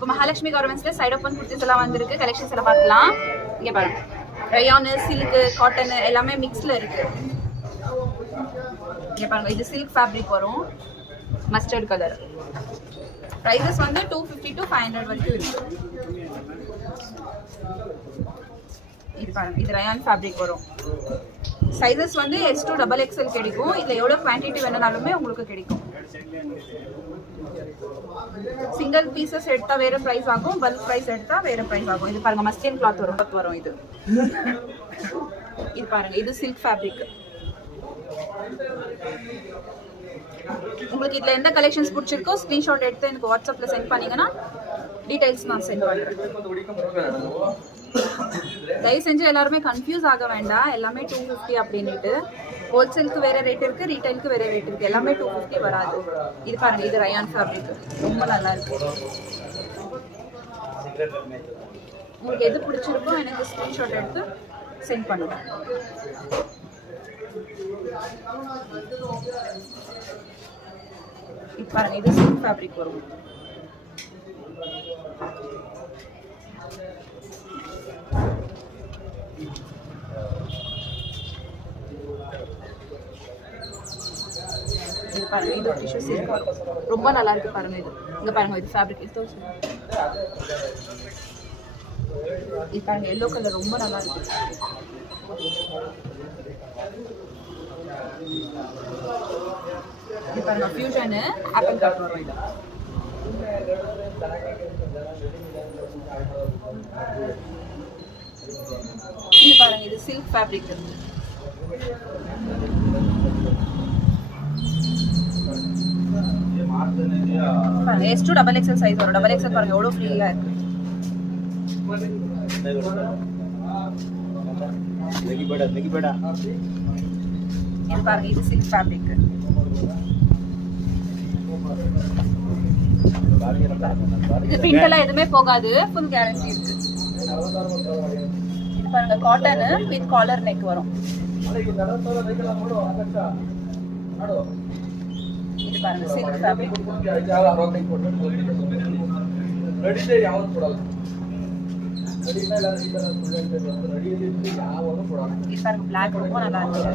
இப்போ Mahalakshmi கார்மெண்ட்ஸ்ல side open kurtis எல்லாம் வந்திருக்கு. கலெக்ஷன்ஸ் எல்லாம் பார்க்கலாம். இங்க பாருங்க, ரயான், சில்க், காட்டன் எல்லாமே மிக்ஸ்ல இருக்கு. இங்க பாருங்க, இது சில்க் ஃபேப்ரிக் வரும், மஸ்டர்ட் கலர். பிரைசஸ் வந்து 250 to 500 வரைக்கும் இருக்கு. இது பாருங்க, இது ரயான் ஃபேப்ரிக் வரும். சைஸஸ் வந்து S2 XXL கிடைக்கும். இதுல எவ்வளவு குவான்டிட்டி வேணும்னாலுமே உங்களுக்கு கிடைக்கும். சிங்கிள் பீசஸ் எடுத்தா வேற பிரைஸ் ஆகும், பல்க் பிரைஸ் எடுத்தா வேற பிரைஸ் ஆகும். இது பாருங்க, மஸ்லின் கிளாத் வரும். இது இது பாருங்க, இது சில்க் ஃபேப்ரிக். உங்களுக்கு இதுல எந்த கலெக்ஷன்ஸ் பிடிச்சிருக்கோ ஸ்கிரீன்ஷாட் எடுத்து எனக்கு வாட்ஸ்அப்ல சென்ட் பண்ணீங்கன்னா டீடைல்ஸ் நான் சென்ட் பண்றேன். தயவு செஞ்சு எல்லாருமே கன்ஃபியூஸ் ஆக வேண்டாம். எல்லாமே 250 அப்படின்னுட்டு. ஹோல்சேலுக்கு வேற ரேட் இருக்கு, ரீட்டைலுக்கு வேற ரேட் இருக்கு. எல்லாமே 250 வராது. இது பாருங்க, இது ரயான் ஃபேப்ரிக், ரொம்ப நல்லா இருக்கு. உங்களுக்கு எது பிடிச்சிருக்கோ எனக்கு ஸ்கிரீன்ஷாட் எடுத்து சென்ட் பண்ணுங்க. இது பாருங்க, இது சில்க் ஃபேப்ரிக் வரும். இது பாருங்க, இது டிஷ்யூ சில்க் வரும், ரொம்ப நல்லா இருக்கு. பாருங்க, இது இங்க பாருங்க, இது ஃபேப்ரிக். இது பாருங்க, எல்லோ கலர் ரொம்ப நல்லா இருக்கு. இது பாருங்க, ஃபியூஷன் ஆப்பிள் கட் வரும். இது பாருங்க, இது சில்க் ஃபேப்ரிக். பாருங்க, S2 XXL சைஸ் வரும். XXL பாருங்க எவ்வளவு ஃப்ரீயா இருக்கு. இது பாருங்க, இது சில்க் ஃபேப்ரிக். இது பிரிண்ட் எல்லாம் எதுவுமே போகாது, ஃபுல் கேரண்டி இருக்கு. இது பாருங்க, காட்டன் வித் காலர் நெக் வரும். இது பாருங்க, சில்க் ஃபேப்ரிக். இது பாருங்க, பிளாக் ரொம்ப நல்லா இருக்கு.